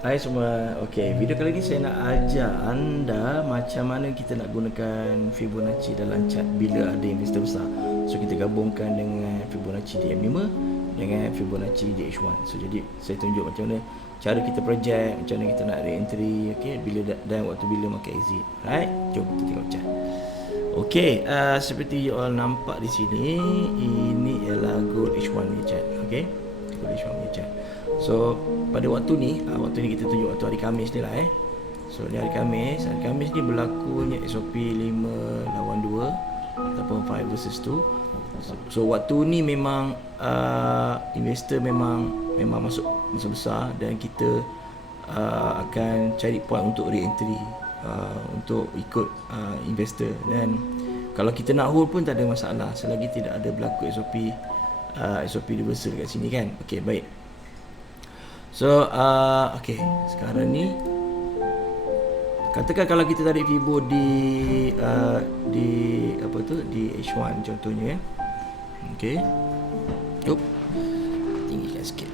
Hai semua. Okey, video kali ni saya nak ajar anda macam mana kita nak gunakan Fibonacci dalam chart bila ada investor besar. So kita gabungkan dengan Fibonacci DM5 dengan Fibonacci DH1. So jadi saya tunjuk macam mana cara kita project, macam mana kita nak re-entry, okey, bila dan waktu bila market exit. Right? Jom kita tengok chart. Okey, seperti you all nampak di sini, ini ialah gold H1 ni chart. Okey. Gold H1 ni chart. So pada waktu ni kita tunjuk waktu hari Khamis ni lah So ni hari Khamis ni berlakunya SOP 5 lawan 2 ataupun 5 versus 2. So waktu ni memang investor memang masuk masa besar dan kita akan cari point untuk re-entry untuk ikut investor. Dan kalau kita nak hold pun tak ada masalah selagi tidak ada berlaku SOP reversal kat sini kan. Okey, baik. So okay, sekarang ni katakan kalau kita tarik Fibo di apa tu, di H1 contohnya okay. Tinggikan sikit.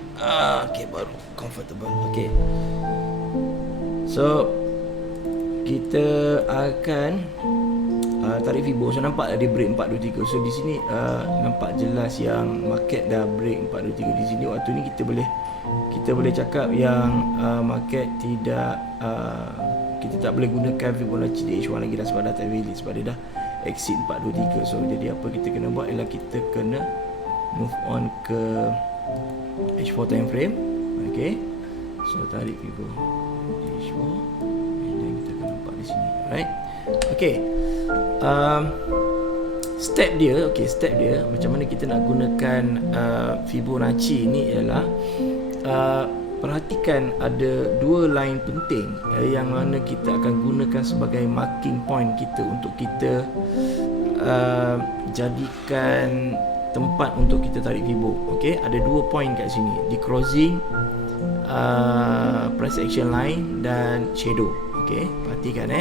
Okay, baru comfortable. Okay, so kita akan tarik Fibo. So nampak ada break 423. So di sini nampak jelas yang market dah break 423. Di sini waktu ni kita boleh cakap yang market tidak kita tak boleh gunakan Fibonacci DH1 lagi dah sebab dah tak valid, sebab dia dah exit 423. So jadi apa kita kena buat ialah kita kena move on ke H4 time frame. Okay, so tarik Fibo DH4 dan kita akan nampak di sini. Alright. Okay, step dia macam mana kita nak gunakan Fibonacci ni ialah perhatikan ada dua line penting yang mana kita akan gunakan sebagai marking point kita untuk kita jadikan tempat untuk kita tarik Fibo. Okey, ada dua point kat sini, di closing price action line dan shadow. Okey, perhatikan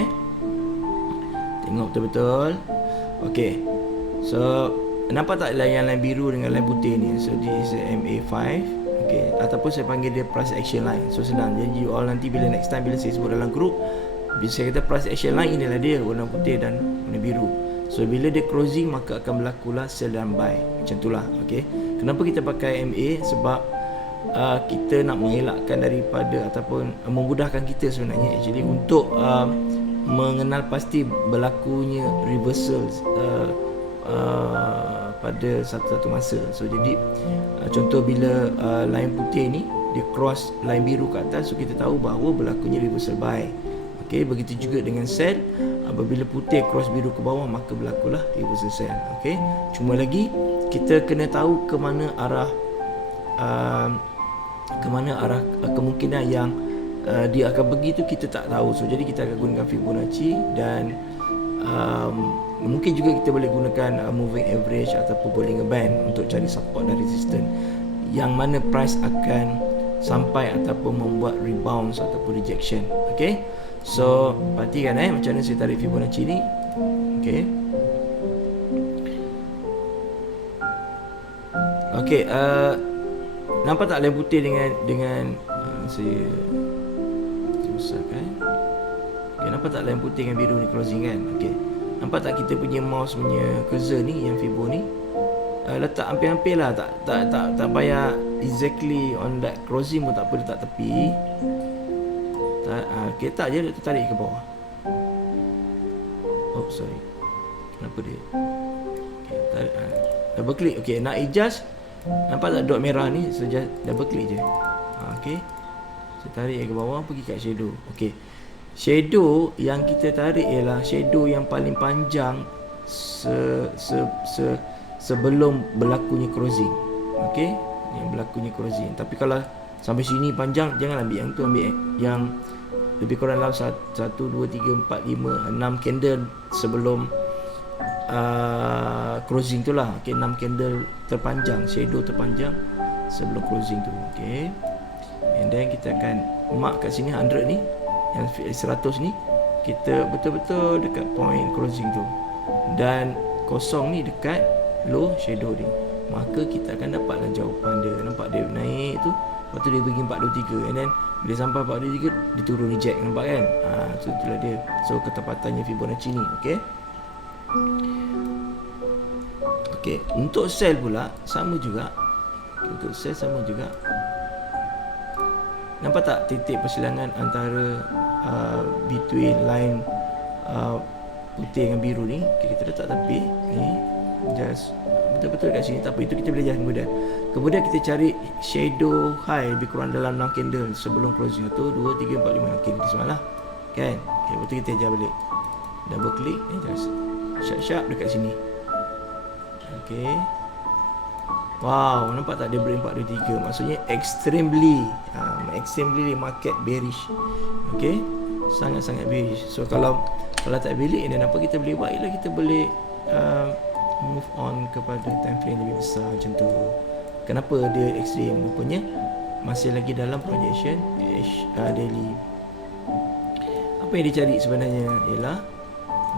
tengok betul-betul. Okey, so nampak tak yang line biru dengan line putih ni? So this is MA5. Okay, ataupun saya panggil dia price action line. So senang. Jadi you all nanti bila next time bila saya sebut dalam group, bila saya kata price action line, inilah dia warna putih dan warna biru. So bila dia closing maka akan berlakulah sell dan buy. Macam itulah. Okay, kenapa kita pakai MA? Sebab kita nak mengelakkan daripada ataupun memudahkan kita sebenarnya actually untuk mengenal pasti berlakunya reversals pada satu masa. So jadi contoh bila line putih ni dia cross line biru ke atas, so kita tahu bahawa berlakunya reversal buy. Okey, begitu juga dengan sell, apabila putih cross biru ke bawah maka berlakulah reversal sell. Okey, cuma lagi kita kena tahu ke mana arah kemungkinan yang dia akan pergi tu kita tak tahu. So jadi kita akan gunakan Fibonacci dan mungkin juga kita boleh gunakan moving average ataupun Bollinger Band untuk cari support dan resistance yang mana price akan sampai ataupun membuat rebound ataupun rejection. Okay, so perhatikan macam mana saya tarik Fibonacci ni. Okay, nampak tak line putih dengan saya besarkan. Okay, nampak tak line putih dengan biru ni closing kan? Okay, nampak tak kita punya mouse punya cursor ni yang Fibo ni letak hampir-hampir lah, tak payah exactly on that closing pun tak apa, letak tepi. Okay, tak je dia tarik ke bawah. Oh sorry, kenapa dia okay, tarik, double click. Okay, nak adjust, nampak tak dot merah ni, so just double click je. Okay, saya tarik ke bawah, pergi kat shadow. Okay, shadow yang kita tarik ialah shadow yang paling panjang sebelum berlakunya closing. Okey, yang berlakunya closing. Tapi kalau sampai sini panjang, jangan ambil yang tu, ambil yang lebih kurang dalam 1 2 3 4 5 6 candle sebelum closing tu lah. Okey, 6 candle terpanjang, shadow terpanjang sebelum closing tu. Okey, and then kita akan mark kat sini 100 ni, yang 100 ni kita betul-betul dekat point closing tu, dan kosong ni dekat low shadow ni, maka kita akan dapatlah jawapan dia. Nampak dia naik tu, lepas tu dia pergi 423, and then bila sampai 423 dia turun reject, nampak kan? So itulah dia. So ketepatannya Fibonacci ni. Okey, untuk sell pula sama juga. Untuk sell sama juga. Nampak tak titik persilangan antara between line putih dengan biru ni? Okay, kita letak tepi ni, just betul-betul kat sini. Tak apa, itu kita belajar kemudian. Kemudian kita cari shadow high lebih kurang dalam 6 candle sebelum closing. 1, 2, 3, 4, 5. Okay, di semalah kan? Okay, lepas tu kita ajar balik, double click, just sharp-sharp dekat sini. Okay, wow, nampak tak dia break 423? Maksudnya extremely market bearish. Okay, sangat-sangat bearish. So kalau tak belik, dan apa kita boleh buat ialah kita boleh move on kepada time frame lebih besar macam tu. Kenapa dia extreme? Rupanya masih lagi dalam projection daily. Apa yang dicari sebenarnya ialah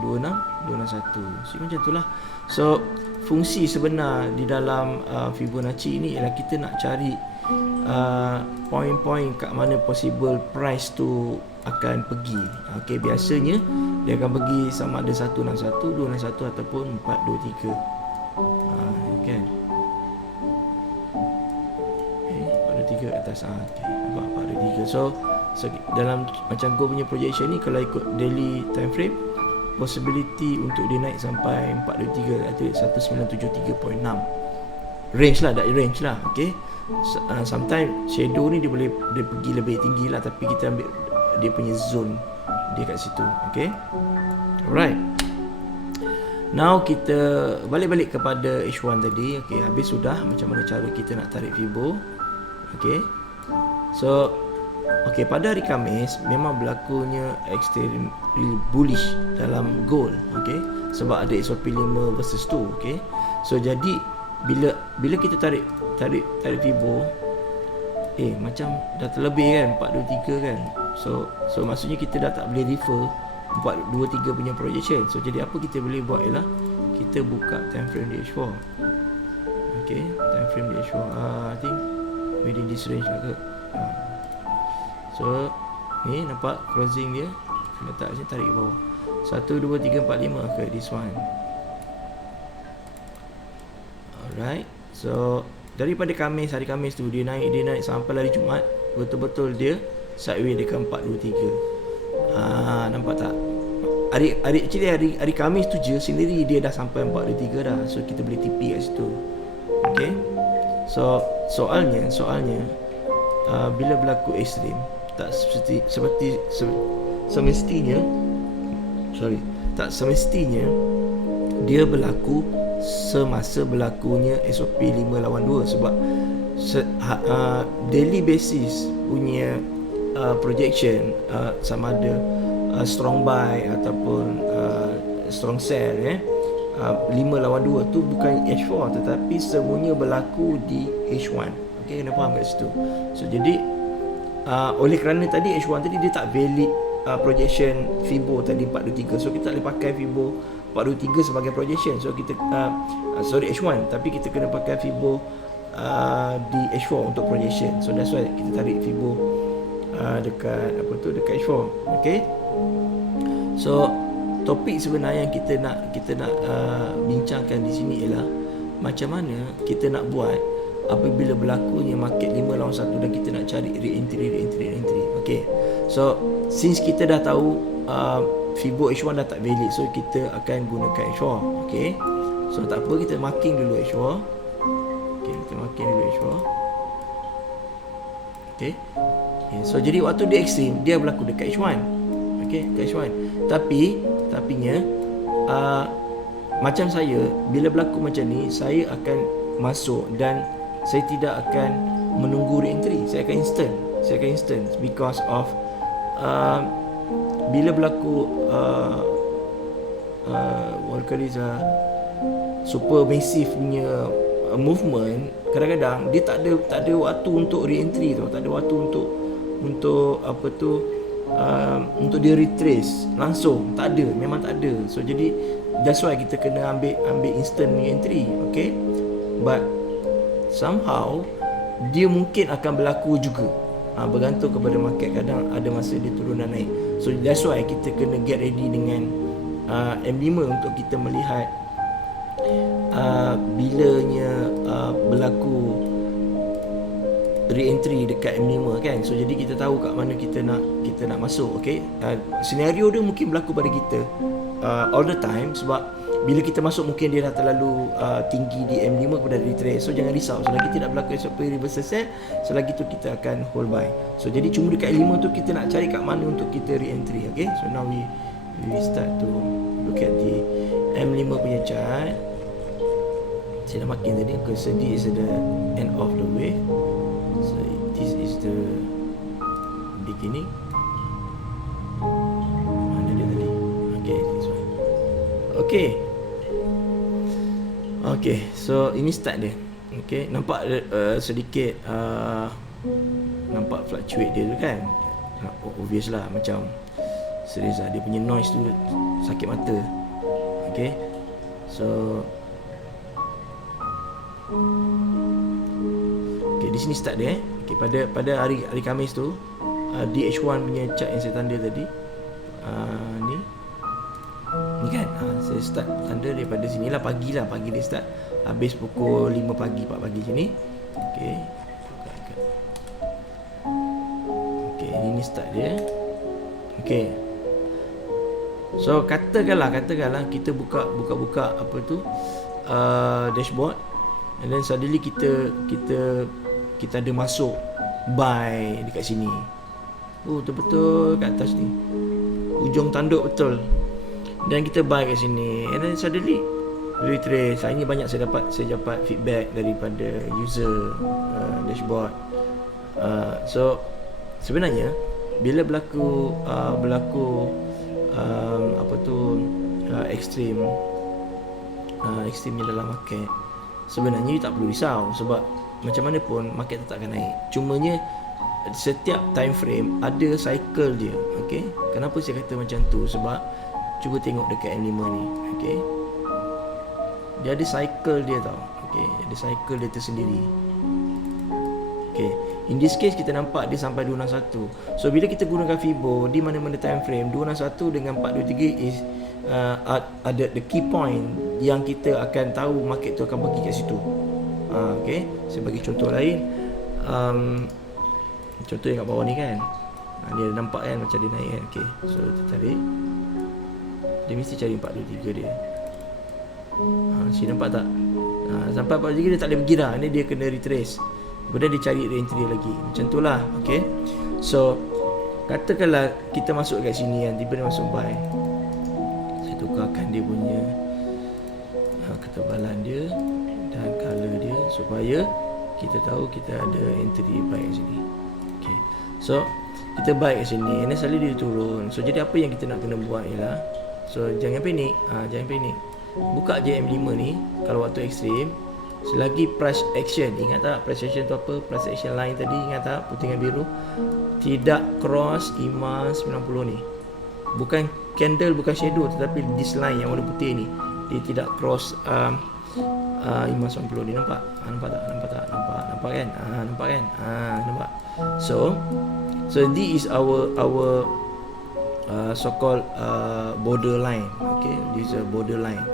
26, 261. So macam itulah. So fungsi sebenar di dalam Fibonacci ini ialah kita nak cari poin-poin kat mana possible price tu akan pergi. Okey, biasanya dia akan pergi sama ada 161, 261 ataupun 423. Kan? Okay, 423 atas. Okay, nampak 423. So dalam macam Go punya projection ni, kalau ikut daily time frame, possibility untuk dia naik sampai 423 iaitu 1973.6. Range lah, that range lah. Okay, sometimes shadow ni dia pergi lebih tinggi lah, tapi kita ambil dia punya zone dia kat situ. Okay, alright. Now kita balik kepada H1 tadi. Okay, habis sudah macam mana cara kita nak tarik Fibo. Okay, so pada hari Khamis memang berlakunya extremely bullish dalam gold. Okay, sebab ada SOP 5 versus 2. Okay, so jadi bila kita tarik Fibo, macam dah terlebih kan 423 kan. So maksudnya kita dah tak boleh refer 423 punya projection. So jadi apa kita boleh buat ialah kita buka time frame di H4. Okay, time frame di H4 I think within this range lah ke. So ni nampak closing dia, letak sini, tarik ke bawah 1, 2, 3, 4, 5 ke this one. Alright, so daripada hari Khamis tu dia naik sampai hari Jumaat, betul-betul dia sideways dekat 423. Nampak tak? Hari Khamis tu je sendiri dia dah sampai 423 dah. So kita boleh TP kat situ. Okay, so soalnya bila berlaku ekstrim, tak semestinya dia berlaku semasa berlakunya SOP 5 lawan 2. Sebab daily basis punya projection sama ada strong buy ataupun strong sell 5 lawan 2 tu bukan H4 tetapi semuanya berlaku di H1. Okay, kena faham kat situ. So jadi oleh kerana tadi H1 tadi dia tak valid projection Fibo tadi 423. So kita tak boleh pakai Fibo 423 sebagai projection. So kita H1, tapi kita kena pakai Fibo di H4 untuk projection. So that's why kita tarik Fibo dekat H4. Okay, so topik sebenar yang kita nak bincangkan di sini ialah macam mana kita nak buat apabila berlakunya market 5 lawan 1 dan kita nak cari re-entry. Okay, so since kita dah tahu Fibo H1 dah tak valid, so kita akan gunakan H4. Okay, so tak apa, kita marking dulu H4. Okay, kita marking dulu H4. Okay, so jadi waktu dia ekstrim dia berlaku dekat H1. Okay, dekat H1. Tapinya macam saya, bila berlaku macam ni, saya akan masuk dan saya tidak akan menunggu re-entry. Saya akan instant because of bila berlaku super massive punya movement, kadang-kadang dia tak ada waktu untuk re-entry tu, tak ada waktu untuk untuk dia retrace langsung, memang tak ada. So jadi that's why kita kena ambil instant re-entry. Okay, but somehow dia mungkin akan berlaku juga. Bergantung kepada market, kadang ada masa dia turun dan naik. So that's why kita kena get ready dengan M5 untuk kita melihat bilanya berlaku re-entry dekat M5 kan. So jadi kita tahu kat mana kita nak masuk. Okay, senario dia mungkin berlaku pada kita all the time, sebab bila kita masuk mungkin dia dah terlalu tinggi di M5 kepada retrace. So jangan risau, selagi tidak berlaku SOP reversal set, selagi tu kita akan hold buy. So jadi cuma dekat M5 tu kita nak cari kat mana untuk kita re-entry. Okay, so now we start to look at the M5 punya chart. Saya dah makin tadi, because this is the end of the wave. So this is the beginning. Mana dia tadi? Okay, this one. Okay, so ini start dia. Okay, nampak sedikit nampak fluctuate dia tu kan. Obvious lah, macam serius lah, dia punya noise tu sakit mata. Okay, so okay, di sini start dia. Okay, pada hari Khamis tu, DH1 punya chart yang saya tanda tadi, ni kan, saya start tanda daripada sini lah, pagi dia start, habis pukul 5 pagi, 4 pagi sini. Okay, ini start dia. Okay, so katakanlah kita buka apa tu, dashboard, and then suddenly kita ada masuk buy dekat sini. Betul-betul kat atas ni, ujung tanduk betul, dan kita buy kat sini, and then suddenly retrace. Ini banyak saya dapat feedback daripada user dashboard. So sebenarnya bila berlaku ekstrimnya dalam market, sebenarnya you tak perlu risau, sebab macam mana pun market tetap akan naik. Cumanya setiap time frame ada cycle dia. Okay, kenapa saya kata macam tu? Sebab cuba tengok dekat M5 ni. Okay, dia ada cycle dia tau. Okay, ada cycle dia tersendiri. Okay, in this case kita nampak dia sampai 261. So bila kita gunakan Fibo di mana-mana time frame, 261 dengan 423 is ada the key point yang kita akan tahu market tu akan pergi kat situ. Okay, saya bagi contoh lain. Contoh yang kat bawah ni kan, ni ada nampak kan macam dia naik kan. Okay, so kita tarik, dia mesti cari 423 dia. Sini nampak tak? Sampai 423 dia tak boleh pergi dah. Ni dia kena retrace, kemudian dia cari re-entry lagi. Macam tu lah. Okay, so katakanlah kita masuk kat sini kan, tiba dia masuk buy. Saya tukarkan dia punya ketebalan dia dan color dia supaya kita tahu kita ada entry buy kat sini. Okay, so kita buy kat sini, and then selalu dia turun. So jadi apa yang kita nak kena buat ialah, so jangan panik. Buka je M5 ni kalau waktu ekstrim, selagi price action, ingat tak price action tu apa? Price action line tadi, ingat tak, putih dengan biru, tidak cross IMA 90 ni. Bukan candle, bukan shadow, tetapi this line yang warna putih ni, dia tidak cross IMA 90 ni. Nampak? Nampak tak? Nampak kan? Nampak kan? Nampak. So this is our so-called borderline. Okay, this is a borderline.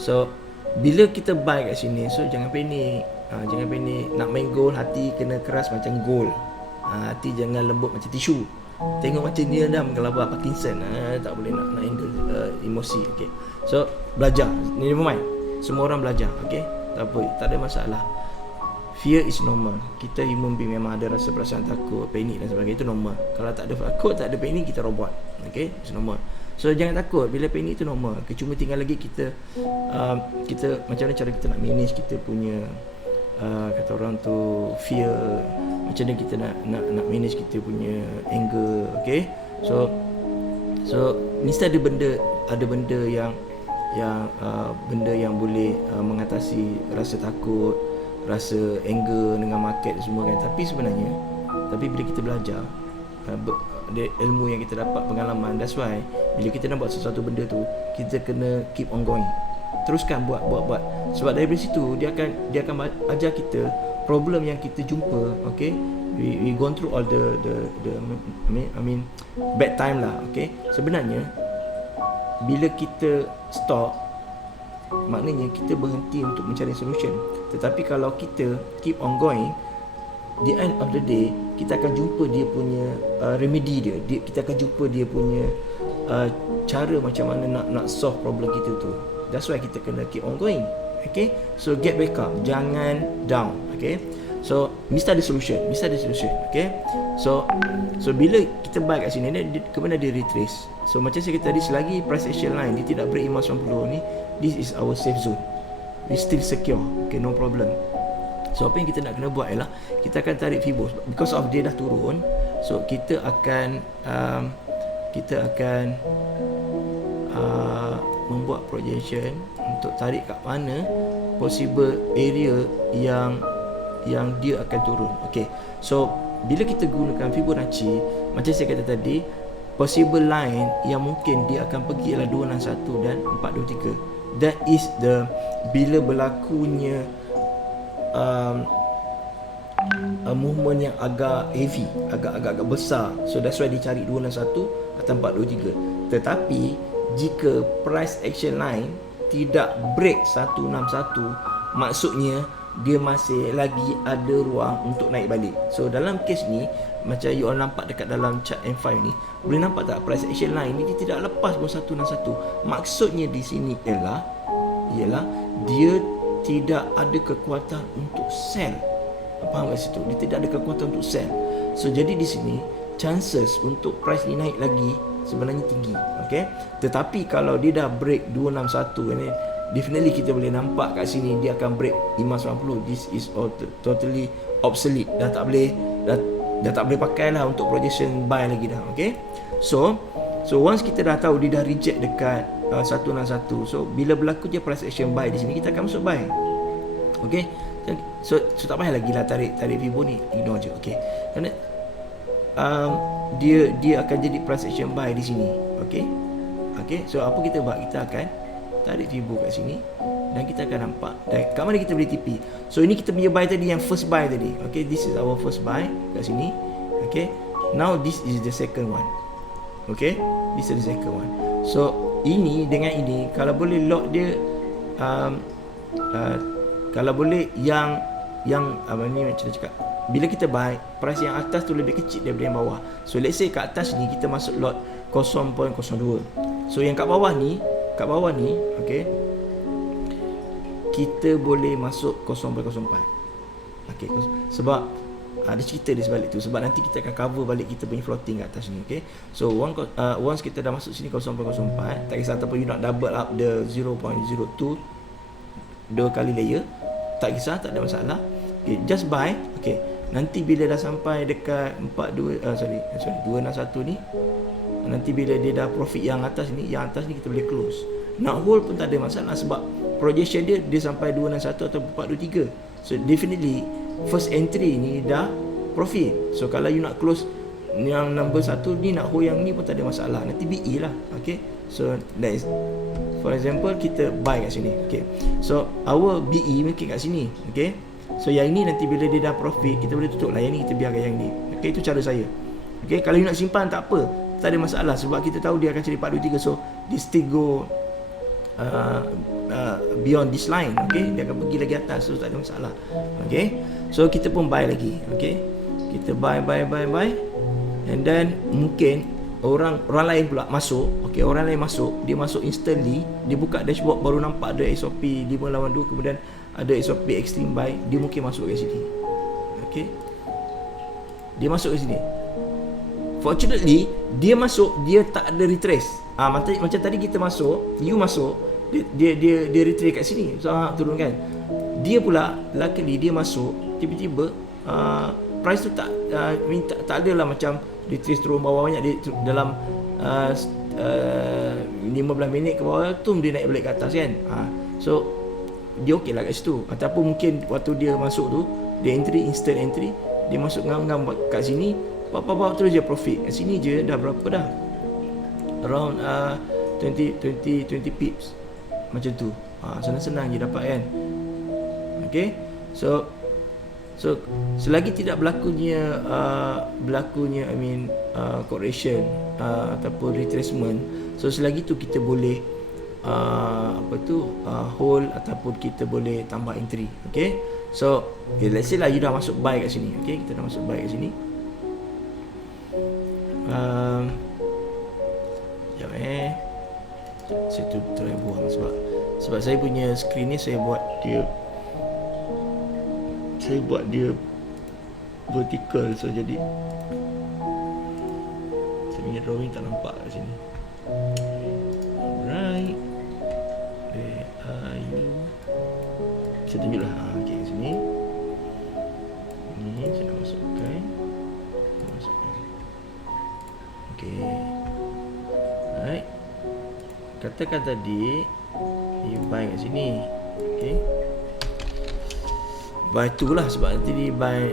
So bila kita buy kat sini, so jangan panik. Jangan panik. Nak main gold, hati kena keras macam gold. Hati jangan lembut macam tisu. Tengok macam dia dam gelabah Parkinson. Tak boleh nak handle emosi. Okay, so belajar. Ni never mind, semua orang belajar. Okay, tak apa, tak ada masalah. Fear is normal. Kita human being memang ada rasa perasaan takut, panik dan sebagainya. Itu normal. Kalau tak ada takut, tak ada panik, kita robot. Okay, it's normal. So jangan takut, bila panik itu normal. Cuma tinggal lagi kita macam mana cara kita nak manage kita punya kata orang tu fear. Macam mana kita nak manage kita punya anger. Okay, so mesti ada benda yang benda yang boleh mengatasi rasa takut, rasa anger dengan market semua kan. Tapi sebenarnya, bila kita belajar, ada ilmu yang kita dapat, pengalaman, that's why bila kita nak buat sesuatu benda tu, kita kena keep on going, teruskan buat. Sebab dari situ dia akan ajar kita problem yang kita jumpa, okay, we gone through all the I mean bad time lah, okay. Sebenarnya bila kita stop, maknanya kita berhenti untuk mencari solution. Tetapi kalau kita keep on going, the end of the day kita akan jumpa dia punya remedy dia. Kita akan jumpa dia punya cara macam mana nak solve problem kita tu. That's why kita kena keep on going. Okay, so get back up, jangan down. Okay, so mesti ada solution. Okay, so bila kita buy kat sini ni, kemudian dia retrace. So macam saya kata tadi, selagi price action line dia tidak break 590 ni, this is our safe zone. We still secure. Okay, no problem. So apa yang kita nak kena buat ialah kita akan tarik Fibo, because of dia dah turun. So kita akan membuat projection untuk tarik kat mana possible area yang dia akan turun. Okay, so bila kita gunakan Fibonacci, macam saya kata tadi, possible line yang mungkin dia akan pergi ialah 261 dan 423. That is the bila berlakunya movement yang agak heavy, agak besar. So that's why dia cari 261 atau 423. Tetapi jika price action line tidak break 161, maksudnya dia masih lagi ada ruang untuk naik balik. So dalam kes ni, macam you all nampak dekat dalam chart M5 ni, boleh nampak tak price action line ni dia tidak lepas pun 161. Maksudnya di sini ialah dia tidak ada kekuatan untuk sell. Faham kat situ? Dia tidak ada kekuatan untuk sell. So jadi di sini chances untuk price ni naik lagi sebenarnya tinggi. Okay, tetapi kalau dia dah break 261 ni, definitely kita boleh nampak kat sini dia akan break 590. This is totally obsolete. Dah tak boleh pakai lah untuk projection buy lagi dah. Okay, so once kita dah tahu dia dah reject dekat 161, so bila berlaku je price action buy di sini, kita akan masuk buy. Okay, so tak payah lagi lah tarik Fibo ni, ignore je. Okay, kerana dia akan jadi price action buy di sini. Okay, so apa kita buat? Kita akan tarik Fibo kat sini dan kita akan nampak kat mana kita boleh TP. So ini kita punya buy tadi, yang first buy tadi. Okay, this is our first buy kat sini. Okay, now this is the second one. Okay, this is the second one. So ini dengan ini, kalau boleh lock dia, kalau boleh yang apa ni, macam saya cakap, bila kita buy, price yang atas tu lebih kecil daripada yang bawah. So let's say kat atas ni kita masuk lot 0.02. So yang kat bawah ni, okay, kita boleh masuk 0.04. Okay, sebab ada cerita di sebalik tu. Sebab nanti kita akan cover balik kita punya floating kat atas ni. Okay, so once kita dah masuk sini 0.04, tak kisah ataupun you nak double up the 0.02 dua kali layer, tak kisah, tak ada masalah. Okay, just buy. Okay, nanti bila dah sampai dekat 261 ni, nanti bila dia dah profit yang atas ni kita boleh close. Nak hold pun tak ada masalah, sebab projection dia sampai 261 atau 423. So definitely first entry ni dah profit. So kalau you nak close yang number 1 ni, nak hold yang ni pun tak ada masalah. Nanti BE lah. Okay, so that is, for example, kita buy kat sini. Okay, so our BE mungkin kat sini. Okay, so yang ini nanti bila dia dah profit, kita boleh tutup lah. Yang ni kita biarkan yang ni. Okay, itu cara saya. Okay, kalau you nak simpan tak apa, tak ada masalah, sebab kita tahu dia akan cari 423. So dia still go beyond this line. Okay, dia akan pergi lagi atas, so tak ada masalah. Okay, so kita pun buy lagi. Okay, kita buy, and then mungkin orang lain pula masuk. Okay, orang lain masuk, dia masuk instantly, dia buka dashboard baru nampak ada SOP 582, kemudian ada SOP extreme buy, dia mungkin masuk kat sini. Okay, dia masuk kat sini. Fortunately, dia masuk, dia tak ada retrace. Macam tadi kita masuk, you masuk, dia retrace kat sini. So turun kan. Dia pula luckily dia masuk, tiba-tiba price tu tak ada lah macam retrace turun bawah banyak. Dia dalam 15 minit ke bawah tu dia naik balik ke atas kan. So dia okey lah kat situ. Ataupun mungkin waktu dia masuk tu, dia instant entry, dia masuk ngam-ngam kat sini, bawa terus je profit. Kat sini je dah berapa dah, around 20 pips macam tu. Senang-senang je dapat kan. Okay, so So selagi tidak berlakunya correction ataupun retracement, so selagi tu kita boleh hold ataupun kita boleh tambah entry. Okay, so let's say lah you dah masuk buy kat sini. Okay, kita dah masuk buy kat sini. Sekejap saya tu try buang sebab saya punya screen ni saya buat dia vertical, so jadi saya punya drawing tak nampak kat sini. Alright, where are you? Saya tunjuklah. Okay, kat sini ni saya nak masukkan. Okay, alright, katakan tadi you buy kat sini. Okay, buy tu lah sebab nanti di buy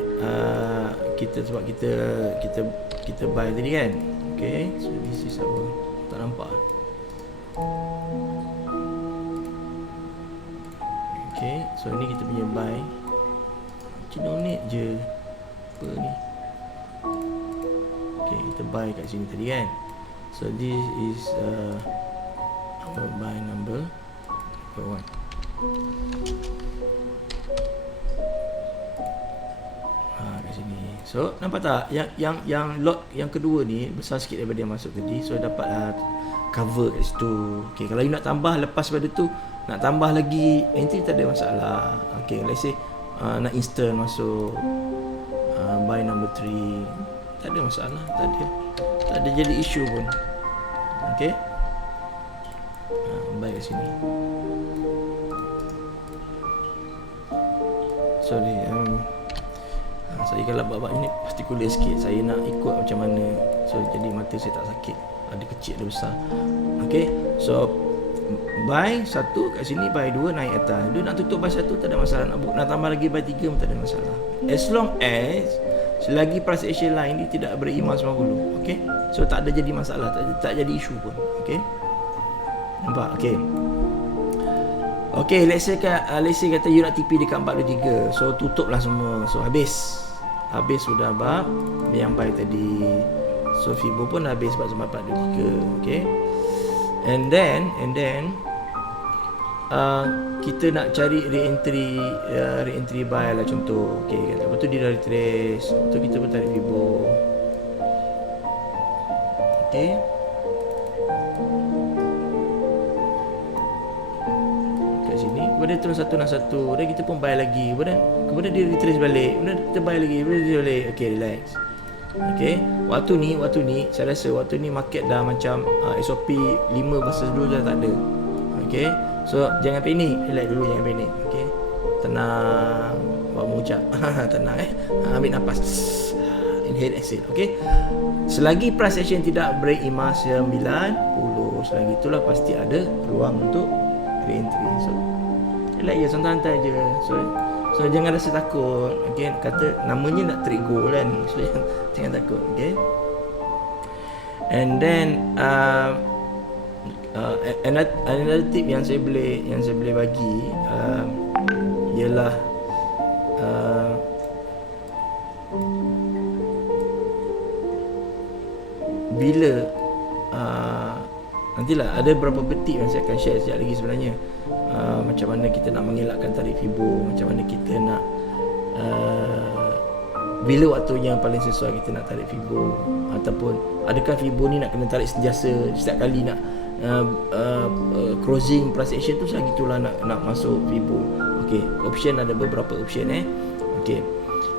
sebab kita buy tadi kan. Okay, so this is our, tak nampak. Okay, so ni kita punya buy. Donate je apa ni. Okay, kita buy kat sini tadi kan. So this is our buy number 1. Kat sini. So nampak tak yang lot yang kedua ni besar sikit daripada yang masuk tadi. So dapat cover kat situ. Okay, kalau you nak tambah lepas pada tu, nak tambah lagi entry tak ada masalah. Okay, let's say nak instant masuk buy number 3, tak ada masalah, tak ada jadi isu pun. Okay, buy kat sini. Sorry, saya kalau bab ini partikular sikit. Saya nak ikut macam mana, so jadi mata saya tak sakit. Ada kecil ada besar. Okay, so buy 1 kat sini, buy 2 naik atas. Dia nak tutup buy 1 tak ada masalah, nak tambah lagi buy 3 pun tak ada masalah, as long as selagi price action line ni tidak berimbang 90. Okay, so tak ada jadi masalah, tak jadi isu pun. Okay, nampak? Okay, let's say kata you nak TP dekat 423, so tutuplah semua. So habis sudah bab yang buy tadi. So Fibo pun habis sebab 423. Okay, and then kita nak cari re-entry buy lah contoh. Okay, lepas tu dia dah retrace, tu kita pun tarik Fibo. Okay, kat sini kemudian turun 161, dan kita pun buy lagi, kemudian dia retrace balik, kemudian kita buy lagi, kemudian dia balik. Okay, relax. Okay, waktu ni saya rasa waktu ni market dah macam SOP 5 versus 2 dah tak ada. Okay, so jangan panik, relax dulu, jangan panik. Okay, tenang, buat mengucap. Tenang ambil nafas, inhale, exhale. Okay, selagi price action tidak break EMA 90, selagi itulah pasti ada ruang untuk re-entry. So relax je, santai-santai je. So jangan rasa takut. Okay, kata namanya nak trade goal kan, so jangan takut. Okay, and then another tip yang saya boleh bagi ialah bila nantilah ada beberapa tip yang saya akan share sekejap lagi sebenarnya. Macam mana kita nak mengelakkan tarik Fibo, macam mana kita nak bila waktunya yang paling sesuai kita nak tarik Fibo, ataupun adakah Fibo ni nak kena tarik sentiasa setiap kali nak closing price action tu, selagi itulah nak masuk Fibo. Okay, option ada beberapa option. Okay,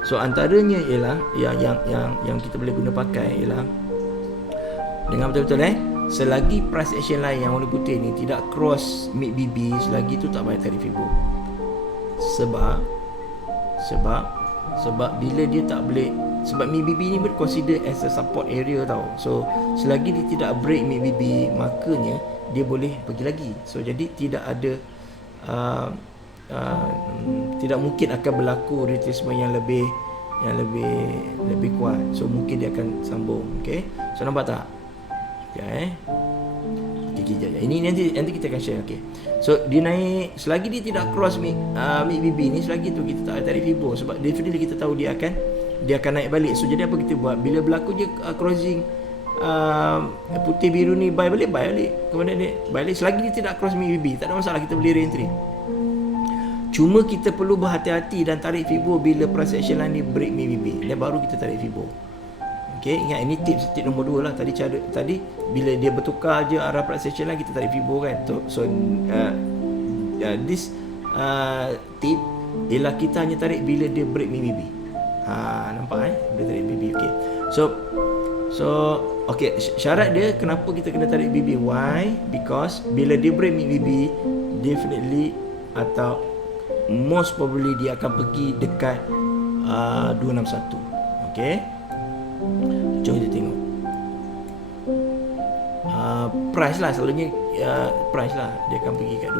so antaranya ialah yang kita boleh guna pakai ialah dengan betul-betul selagi price action lain yang warna putih ni tidak cross mid BB, selagi tu tak payah tarik Fibo. Sebab bila dia tak boleh, sebab mid BB ni consider as a support area tau. So selagi dia tidak break mid BB, makanya dia boleh pergi lagi. So jadi tidak ada tidak mungkin akan berlaku retracement yang lebih kuat. So mungkin dia akan sambung. Okay, so nampak tak? Okay, Okey, jap. Ini nanti kita akan share. Okey. So dia naik selagi dia tidak cross mid BB ni, selagi tu kita tak tarik fibo, sebab definitely kita tahu dia akan naik balik. So jadi apa kita buat? Bila berlaku je crossing putih biru ni buy balik. Kemudian dia balik selagi dia tidak cross mid BB, tak ada masalah, kita boleh re-entry. Cuma kita perlu berhati-hati dan tarik fibo bila price action line ni break mid BB, dan baru kita tarik fibo. Okey, ingat ini tip nombor 2 lah. Tadi bila dia bertukar je arah price action line, kita tarik fibo kan. So this tip ialah kita hanya tarik bila dia break mid BB. Nampak dia tarik BB. Okey. So okey, syarat dia kenapa kita kena tarik BB? Why? Because bila dia break mid BB, definitely atau most probably dia akan pergi dekat 261. Okey. Jom kita tengok price lah, selalunya price lah dia akan pergi kat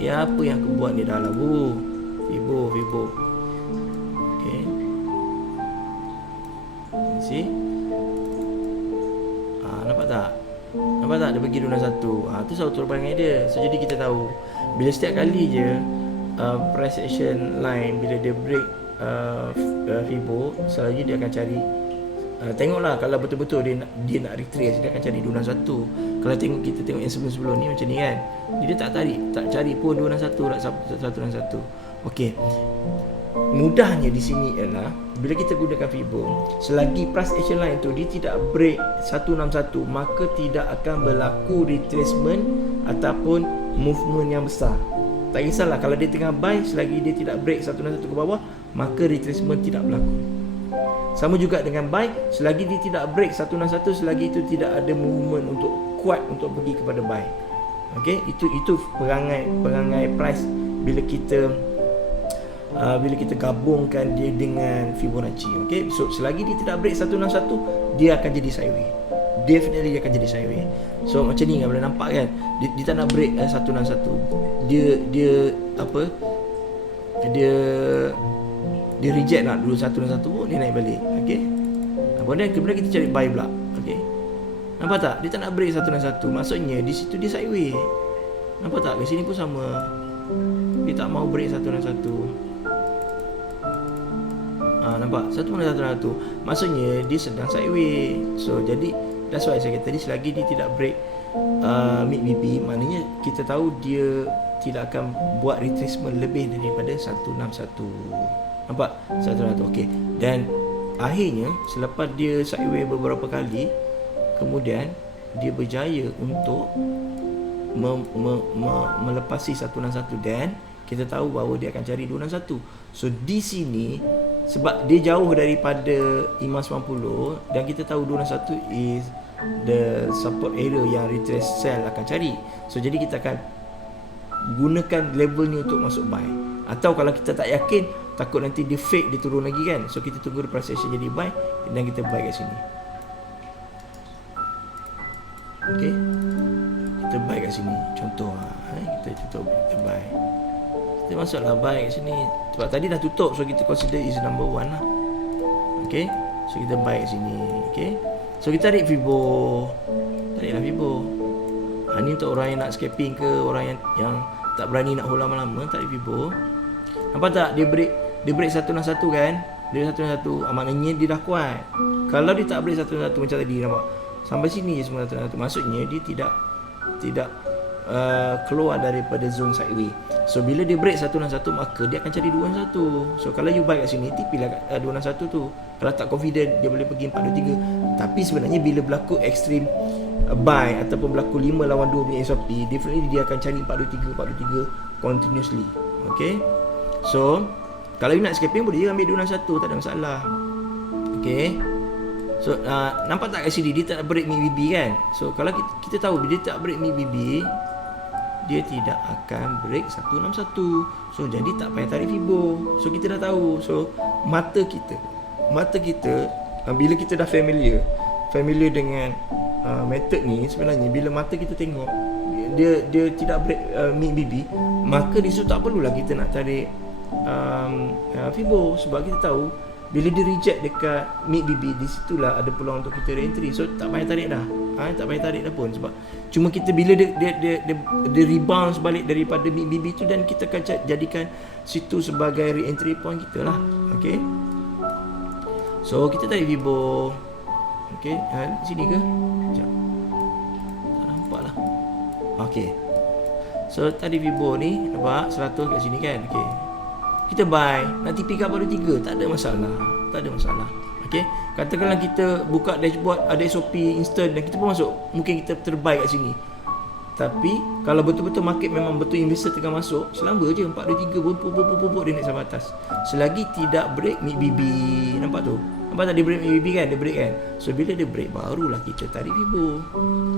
261. Apa yang aku buat ni dah lah Fibo. Okay, see, nampak tak dia pergi 261. Tu satu perangai dia. So jadi kita tahu bila setiap kali je price action line bila dia break Fibo, selalunya dia akan cari tengoklah kalau betul-betul dia nak retrace, dia akan cari 261. Kalau kita tengok yang sebelum-sebelum ni macam ni kan, dia tak cari pun 261. Okey, mudahnya di sini ialah bila kita gunakan Fibo, selagi price action line tu dia tidak break 161, maka tidak akan berlaku retracement ataupun movement yang besar. Tak kisahlah kalau dia tengah buy, selagi dia tidak break 161 ke bawah, maka retracement tidak berlaku. Sama juga dengan buy, selagi dia tidak break 161, selagi itu tidak ada movement untuk kuat untuk pergi kepada buy. Okey, itu perangai price bila kita gabungkan dia dengan Fibonacci. Okey, so selagi dia tidak break 161, dia akan jadi sideways. Definitely dia akan jadi sideways. So macam ni kan, boleh nampak kan, dia tak nak break 161. Dia reject nak dulu 161 pun, dia naik balik. Okey, kemudian kita cari buy pula. Okey, nampak tak, dia tak nak break 161, maksudnya di situ dia sideways. Nampak tak, kat sini pun sama, dia tak mau break 161. Nampak 161, maksudnya dia sedang sideways. So jadi that's why saya kata tadi, selagi dia tidak break mid BB, maknanya kita tahu dia tidak akan buat retracement lebih daripada 161. Nampak? 161. Okey. Dan akhirnya selepas dia sideways beberapa kali, kemudian dia berjaya untuk melepasi 161, dan kita tahu bahawa dia akan cari 261. So di sini sebab dia jauh daripada 590, dan kita tahu 261 is the support area yang retrace sell akan cari. So jadi kita akan gunakan level ni untuk masuk buy. Atau kalau kita tak yakin, takut nanti dia fake, dia turun lagi kan, so kita tunggu price action jadi buy, dan kita buy kat sini. Okey, kita buy kat sini. Contoh kita buy, kita masuklah buy kat sini. Sebab tadi dah tutup, so kita consider is number 1 lah. Okey, so kita buy kat sini. Okey, so kita tarik Fibo. Tariklah Fibo. Ni untuk orang yang nak scalping ke, orang yang tak berani nak hold lama-lama, tarik Fibo. Nampak tak, dia break 161 kan, dia 161, maknanya dia dah kuat. Kalau dia tak break 161 macam tadi, nampak sampai sini je semua 161, maksudnya dia tidak keluar daripada zone sideways. So bila dia break 161, maka dia akan cari 261. So kalau you buy kat sini, tipilah kat 261 tu. Kalau tak confident, dia boleh pergi 423. Tapi sebenarnya bila berlaku extreme buy ataupun berlaku 5 lawan 2 punya SOP, definitely dia akan cari 423 continuously. Okay, so kalau you nak scalping, boleh je ambil 261, tak ada masalah. Okay, so nampak tak kat sini dia tak break mid BB kan. So kalau kita tahu dia tak break mid BB, dia tidak akan break 161. So jadi tak payah tarik Fibo. So kita dah tahu. So mata kita bila kita dah familiar dengan method ni, sebenarnya bila mata kita tengok dia tidak break mid BB, maka di situ tak perlulah kita nak tarik Fibo, sebab kita tahu Bila dia reject dekat mid BB, di situlah ada peluang untuk kita re-entry. So tak payah tarik dah. Tak payah tarik dah pun, sebab cuma kita bila dia rebound balik daripada mid BB tu, dan kita akan jadikan situ sebagai re-entry point kita lah. Okey. So kita tarik Fibo. Okey, sini ke? Sekejap. Tak nampak lah. Okey. So tadi Fibo ni nampak 100 kat sini kan. Okey. Kita buy, nanti pick up baru 3, tak ada masalah. Tak ada masalah. Okey. Katakanlah kita buka dashboard ada SOP instant dan kita pun masuk, mungkin kita terbuy kat sini. Tapi kalau betul-betul market memang betul investor tengah masuk, selamba je 423 pupuk dia naik sampai atas. Selagi tidak break mid BB. Nampak tu? Nampak tak dia break mid BB kan? Dia break kan? So bila dia break barulah kita tarik Fibo.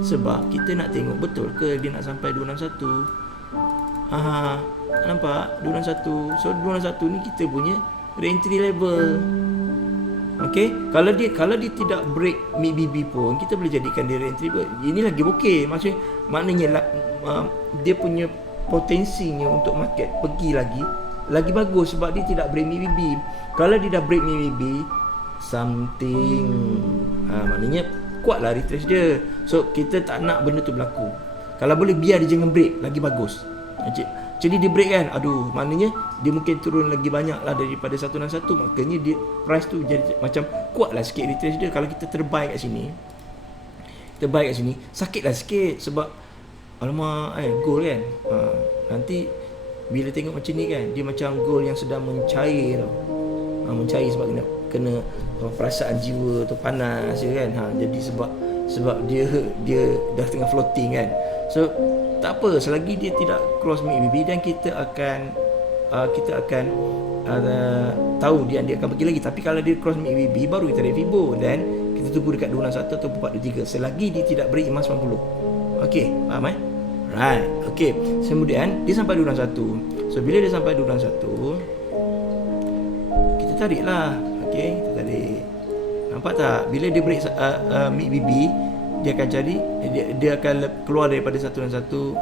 Sebab kita nak tengok betul ke dia nak sampai 261. Nampak? 261. So 261 ni kita punya re-entry level. Okey, kalau dia tidak break mid BB pun kita boleh jadikan dia re-entry pun. Ini lagi okey. Maknanya dia punya potensinya untuk market pergi lagi bagus sebab dia tidak break mid BB. Kalau dia dah break mid BB, something maknanya kuatlah retrace dia. So kita tak nak benda tu berlaku. Kalau boleh biar dia jangan break, lagi bagus. Jadi dia break kan, maknanya dia mungkin turun lagi banyak lah daripada 161. Maknanya dia price tu jadi macam kuat lah sikit retrace dia. Kalau kita terbuy kat sini, sakit lah sikit sebab alamak gold kan. Nanti bila tengok macam ni kan, dia macam gold yang sedang mencair tau. Mencair sebab kena perasaan jiwa tu panas je kan. Jadi sebab dia dah tengah floating kan. So tak apa, selagi dia tidak cross mid BB, dan kita akan tahu dia akan pergi lagi. Tapi kalau dia cross mid BB, baru kita tarik Fibo dan kita tunggu dekat 261 atau 423 selagi dia tidak break emas 90. Okey, faham right. Okey, kemudian dia sampai 261. So bila dia sampai 261, kita tarik lah. Okey, kita tarik. Nampak tak? Bila dia break mid BB, dia akan cari, dia akan keluar daripada 161,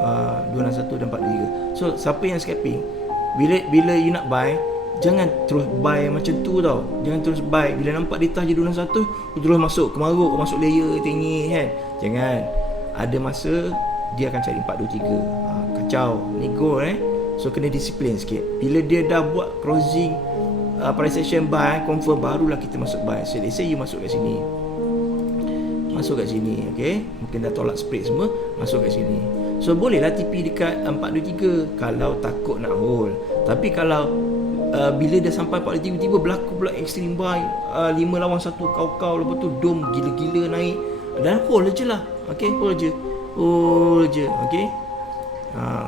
261 dan 423. So siapa yang scalping, bila you nak buy, jangan terus buy macam tu tau. Jangan terus buy bila nampak dia touch je 261 terus masuk kemaruk, masuk layer tinggi kan. Jangan. Ada masa dia akan cari 423. Kacau. Ni gold So kena disiplin sikit. Bila dia dah buat closing price action buy, confirm, barulah kita masuk buy. So let's say you masuk kat sini, okey. Mungkin dah tolak spread semua, masuk kat sini. So bolehlah TP dekat 423 kalau takut nak hold. Tapi kalau bila dah sampai 423 tiba-tiba berlaku pula extreme buy, 5 lawan 1 kau lepas tu dom gila-gila naik, dan hold je lah. Okey, hold je. Okey.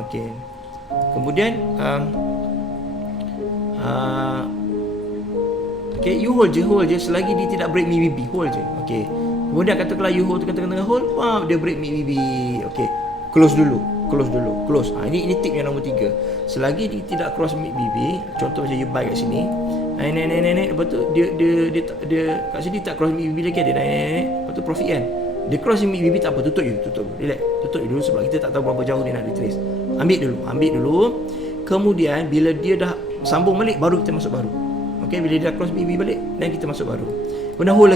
Okey. Kemudian okey, you hold je selagi dia tidak break mid BB, hold je. Okey. Kemudian katakanlah you hold tengah-tengah hold, dia break mid BB. Okey. Close dulu. Ini tip yang nombor 3. Selagi dia tidak cross mid BB, contoh macam you buy kat sini. Naik. Lepas tu dia kat sini tak cross mid BB lagi, dia naik. Lepas tu profit kan. Dia cross mid BB tak apa, tutup. Relax. Tutup dulu sebab kita tak tahu berapa jauh dia nak retrace. Ambil dulu. Kemudian bila dia dah sambung balik, baru kita masuk baru. Okey, bila dia dah cross BB balik, dan kita masuk baru. Kemudian hold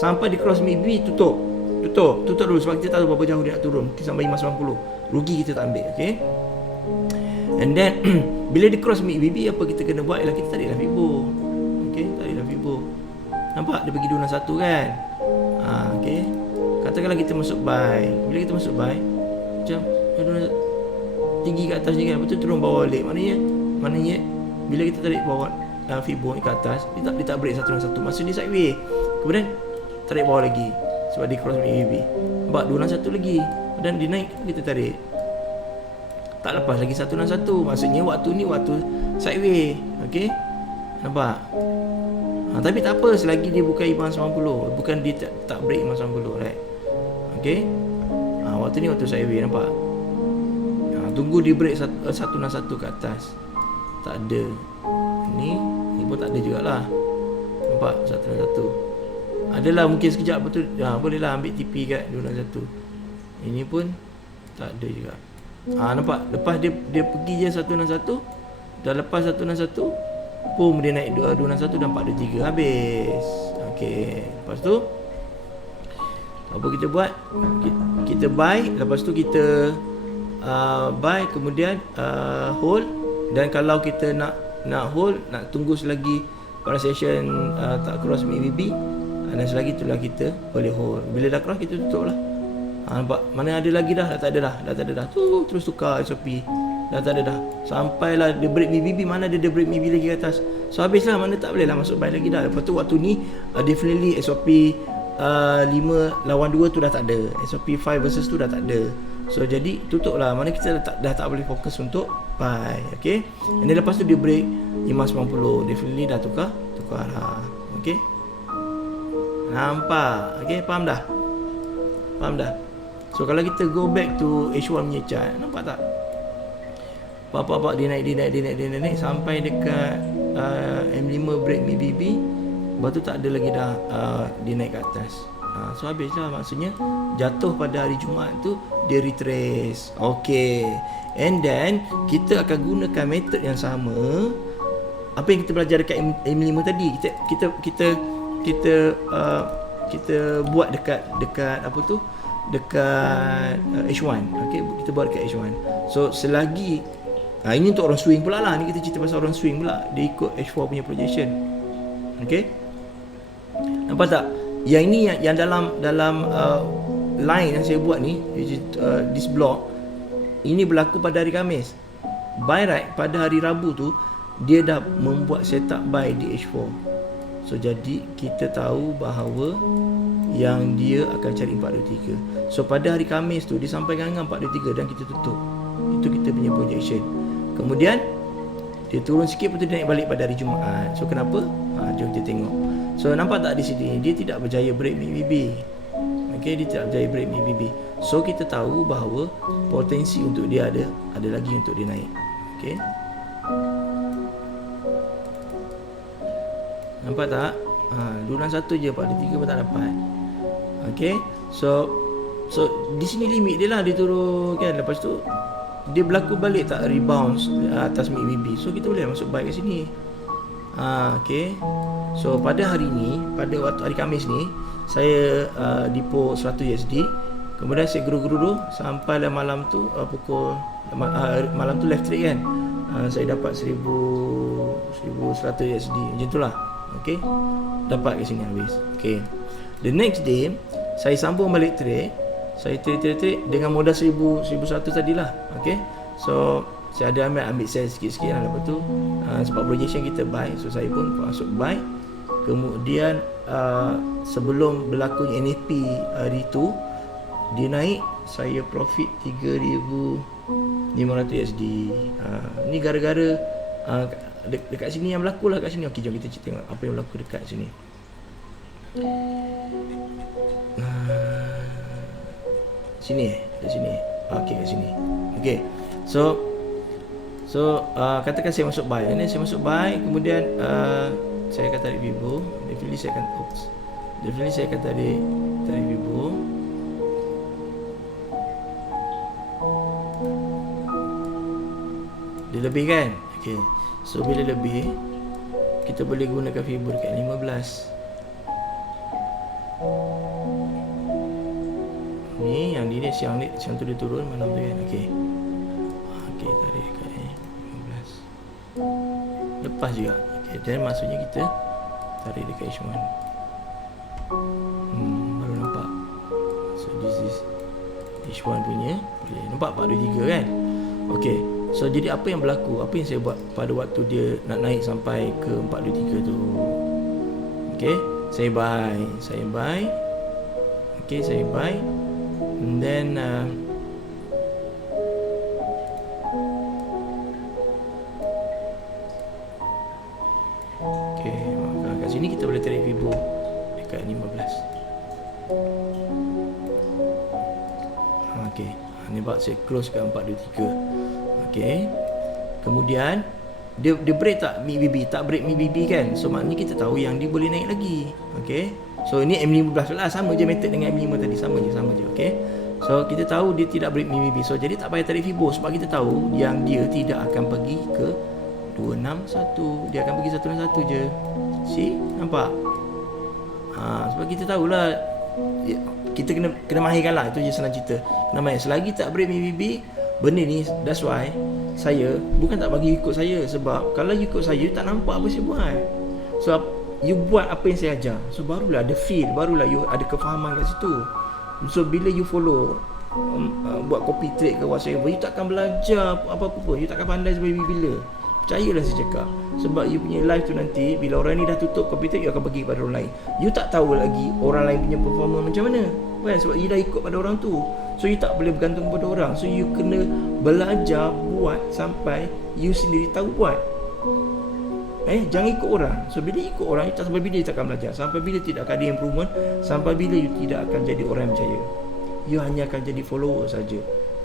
sampai di cross mid BB, tutup dulu sebab kita tak tahu berapa jauh dia nak turun. Kita sampai 590, rugi kita tak ambil. Okey, and then bila di cross mid BB, apa kita kena buat ialah kita tariklah Fibo. Okey, tariklah Fibo. Nampak dia pergi 261 kan. Okey, katakanlah kita masuk buy. Bila kita masuk buy, macam tinggi kat atas ni kan, betul turun bawah balik. Maknanya bila kita tarik bawah Fibo ni ke atas, dia tak break 161, maksud dia sideways. Kemudian tarik bawah lagi sebab dia cross mid BB. Nampak 261 lagi, dan dia naik, kita tarik. Tak lepas lagi 161, maksudnya waktu ni waktu sideways. Okey, nampak? Tapi tak apa selagi dia bukan emas 90, bukan dia tak break emas 90, right? Okey. Waktu ni waktu sideways, nampak? Tunggu dia break 161 ke atas. Tak ada. Ni pun tak ada jugalah. Nampak 161. Adalah mungkin sekejap betul. Bolehlah ambil TP kat 261. Ini pun tak ada juga. Nampak lepas dia pergi je 161. Dah lepas 161, Boom, dia naik 261 dan 423 habis. Okey, lepas tu apa kita buat? Kita buy, lepas tu kita buy, kemudian hold. Dan kalau kita nak hold, nak tunggu selagi pada session tak cross MACD, dan selagi itulah kita boleh hold. Bila dah cross, kita tutup lah. Nampak? Mana ada lagi dah tak ada dah. Tu terus tukar SOP. Dah tak ada dah. Sampailah dia break MACD, mana dia break MACD lagi ke atas. So habislah, mana tak boleh lah masuk buy lagi dah. Lepas tu waktu ni definitely SOP 5 lawan 2 tu dah tak ada. SOP 5 versus tu dah tak ada. So jadi tutup lah. Mana kita dah tak boleh fokus untuk buy. Okay. And then lepas tu dia break 590. Definitely dah tukar lah. Okay. Nampak? Okay, faham dah? So kalau kita go back to H1 punya chart, nampak tak? Pak dia naik sampai dekat M5 break MACD. Lepas tu tak ada lagi dah dia naik ke atas. So habislah, maksudnya jatuh pada hari Jumaat tu dia retrace. Okay. And then kita akan gunakan method yang sama apa yang kita belajar dekat M5 tadi. Kita buat dekat apa tu, dekat H1. Okay, kita buat dekat H1. So selagi ini untuk orang swing pula lah. Ni kita cerita pasal orang swing pula. Dia ikut H4 punya projection. Okay, nampak tak? Yang ini yang dalam line yang saya buat ni, this block, ini berlaku pada hari Khamis. Buy right pada hari Rabu tu dia dah membuat setup buy di H4. So jadi kita tahu bahawa yang dia akan cari 423. So pada hari Khamis tu dia sampaikan dengan 423 dan kita tutup. Itu kita punya projection. Kemudian dia turun sikit, lepas tu dia naik balik pada hari Jumaat. So kenapa? Jom kita tengok. So nampak tak di sini dia tidak berjaya break MACD. Okay, dia tidak berjaya break MACD. So kita tahu bahawa potensi untuk dia ada lagi untuk dia naik. Okay, nampak tak? Duran satu je, 423 pun tak dapat. Okay, so di sini limit dia lah, dia turun kan. Lepas tu dia berlaku balik tak rebound atas MACD. So kita boleh masuk buy kat sini. Okay. So pada hari ni, pada waktu hari Khamis ni, saya depo 100 USD. Kemudian saya guru-guru sampai malam tu pukul malam tu left trade kan. Saya dapat 1100 USD macam tu lah. Okay, dapat kat sini habis. Okay, the next day saya sambung balik trade. Saya trade dengan modal 1100 tadilah. Okay, so saya ada ambil sell sikit-sikit lah. Lepas tu sebab projection kita buy, so saya pun masuk buy. Kemudian sebelum berlaku NFP hari tu dia naik, saya profit 3,500 USD. Ni gara-gara dekat sini yang berlaku lah kat sini. Okey, jom kita tengok apa yang berlaku dekat sini. Kat sini. Okey, kat sini. Okey. So katakan saya masuk buy. Ini saya masuk buy, kemudian saya akan tarik Vivo. Definitely saya akan tarik Vivo. Dia lebih kan? Okey. So bila lebih, kita boleh gunakan Vivo dekat 15. Ni yang ni siang tu dia turun malam tu kan. Okey. Okey, tarik dekat 15. Lepas juga. Okey, dan maksudnya kita tarik dekat H1. Baru nampak. So this is H1 punya. Boleh nampak 423 kan? Okey. So jadi apa yang berlaku? Apa yang saya buat pada waktu dia nak naik sampai ke 423 tu? Okey, saya buy. Okey, saya buy. And then okey, maka kat sini kita boleh tarik Vivo dekat 15. Okey, ni buat saya close kat 423. Okay. Kemudian dia break tak MACD? Tak break MACD kan. So maknanya kita tahu yang dia boleh naik lagi. Okay. So ini M15 lah, sama je method dengan M5 tadi, sama je. Okay. So kita tahu dia tidak break MACD. So jadi tak payah tarik Vivo sebab kita tahu yang dia tidak akan pergi ke 261. Dia akan pergi 161 je. See? Nampak? Sebab kita tahulah kita kena mahirkan lah. Itu je senang cerita. Kena mahir. Selagi tak break MBB, benda ni, that's why saya bukan tak bagi ikut saya. Sebab kalau you ikut saya, you tak nampak apa saya buat. So you buat apa yang saya ajar. So barulah ada feel, barulah you ada kefahaman kat situ. So bila you follow buat copy trade ke whatsoever, you takkan belajar apa-apa pun. You takkan pandai sampai bila. Percayalah saya cakap. Sebab you punya live tu nanti, bila orang ni dah tutup copy trade, you akan bagi kepada orang lain. You tak tahu lagi orang lain punya performance macam mana kan? Sebab you dah ikut pada orang tu. So you tak boleh bergantung kepada orang. So you kena belajar buat sampai you sendiri tahu buat. Jangan ikut orang. So bila ikut orang, sampai bila you takkan belajar, sampai bila tidak akan ada improvement, sampai bila you tidak akan jadi orang yang berjaya. You hanya akan jadi follower saja.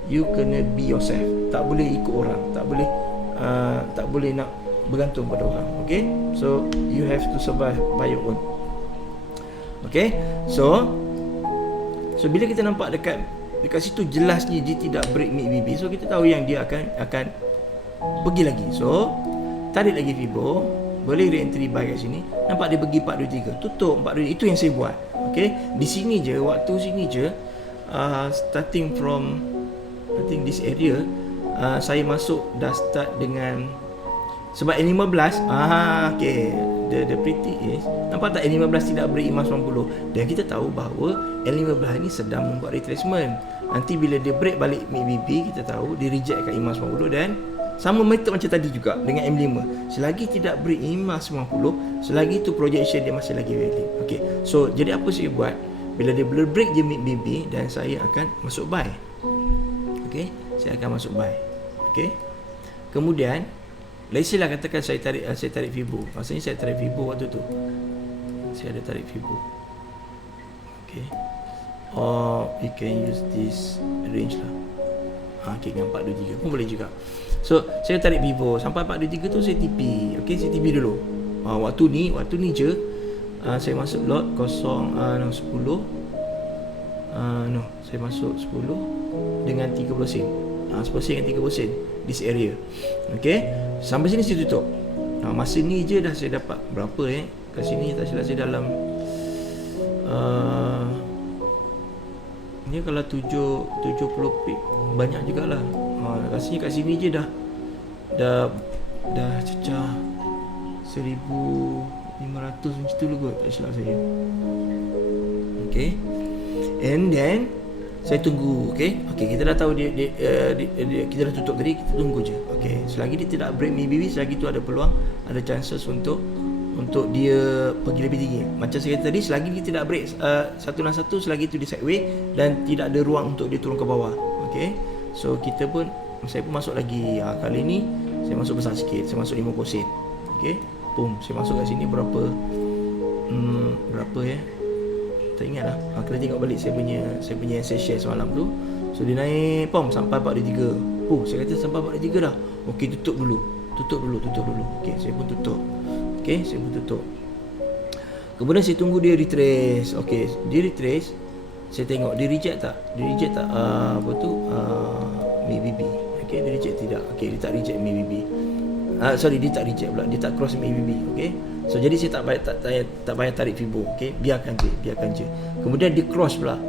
You kena be yourself. Tak boleh ikut orang. Tak boleh nak bergantung pada orang. Okay? So you have to survive by your own. Okay? So bila kita nampak dekat situ jelasnya dia tidak break MACD, so kita tahu yang dia akan pergi lagi. So tarik lagi Fibo, boleh re-entry buy kat sini. Nampak dia pergi 423, tutup 423. Itu yang saya buat. Okay? Di sini je, waktu sini je, starting from I think this area, saya masuk dah start dengan sebab N15. Okay, the pretty is, nampak tak N15 tidak break EMA 90, dan kita tahu bahawa N15 ni sedang membuat retracement. Nanti bila dia break balik MACD, kita tahu dia reject kat EMA 90, dan sama method macam tadi juga dengan M5. Selagi tidak break EMA 90, selagi tu projection dia masih lagi valid. Okay, so jadi apa saya buat? Bila dia break je MACD, dan saya akan masuk buy. Okay, saya akan masuk buy. Okay, kemudian let's say lah katakan saya tarik Fibo. Maksudnya saya tarik Fibo waktu tu. Saya ada tarik Fibo. Okay. Or you can use this range lah. Okay, dengan 423 pun boleh juga. So saya tarik Fibo sampai 423 tu saya TP. Okay, saya TP dulu. Waktu ni je saya masuk lot 10. No, saya masuk 10 dengan 30 sen. 10 sen dengan 30 sen this area. Okay, sampai sini saya tutup. Masa ni je dah saya dapat berapa kat sini tak silap saya dalam ni kalau 70 pip banyak jugalah. Rasanya kat sini je dah cecah 1500 macam tu kot, tak silap saya. Okay, and then saya tunggu. Okay, kita dah tahu dia kita dah tutup tadi, kita tunggu je. Okay, selagi dia tidak break MACD, selagi tu ada peluang, ada chances untuk dia pergi lebih tinggi. Macam saya kata tadi, selagi dia tidak break 161, selagi tu dia sideway dan tidak ada ruang untuk dia turun ke bawah. Okay, so saya pun masuk lagi. Kali ni saya masuk besar sikit, saya masuk 50 sen. Okay, boom, saya masuk kat sini berapa tak ingat lah. Kena tengok balik saya punya share semalam tu. So dia naik sampai 423. Saya kata sampai 423 dah. Okey, tutup dulu. Okey, saya pun tutup. Kemudian saya tunggu dia retrace. Okey, dia retrace. Saya tengok dia reject tak MACD. Okey, dia reject tidak. Okey, dia tak reject MACD. Dia tak reject pula, dia tak cross MACD. Okey, so jadi saya tak payah tarik Fibo. Okey, biarkan je. Kemudian dia cross pula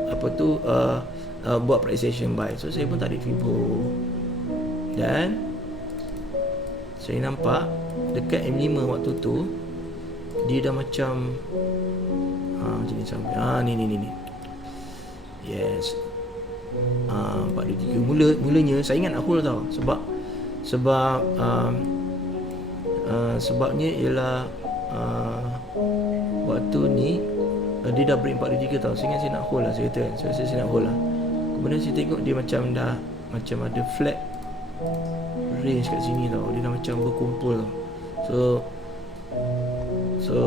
buat price action buy. So saya pun tarik Fibo, dan saya nampak dekat M5 waktu tu dia dah macam macam ni sampai ni. Yes. 423 mulanya saya ingat nak hold tau, sebabnya ialah waktu ni dia dah break 423 tau. Saya ingat saya nak hold lah, saya kata saya nak hold lah. Kemudian saya tengok dia macam ada flat range kat sini tau. Dia dah macam berkumpul tau. So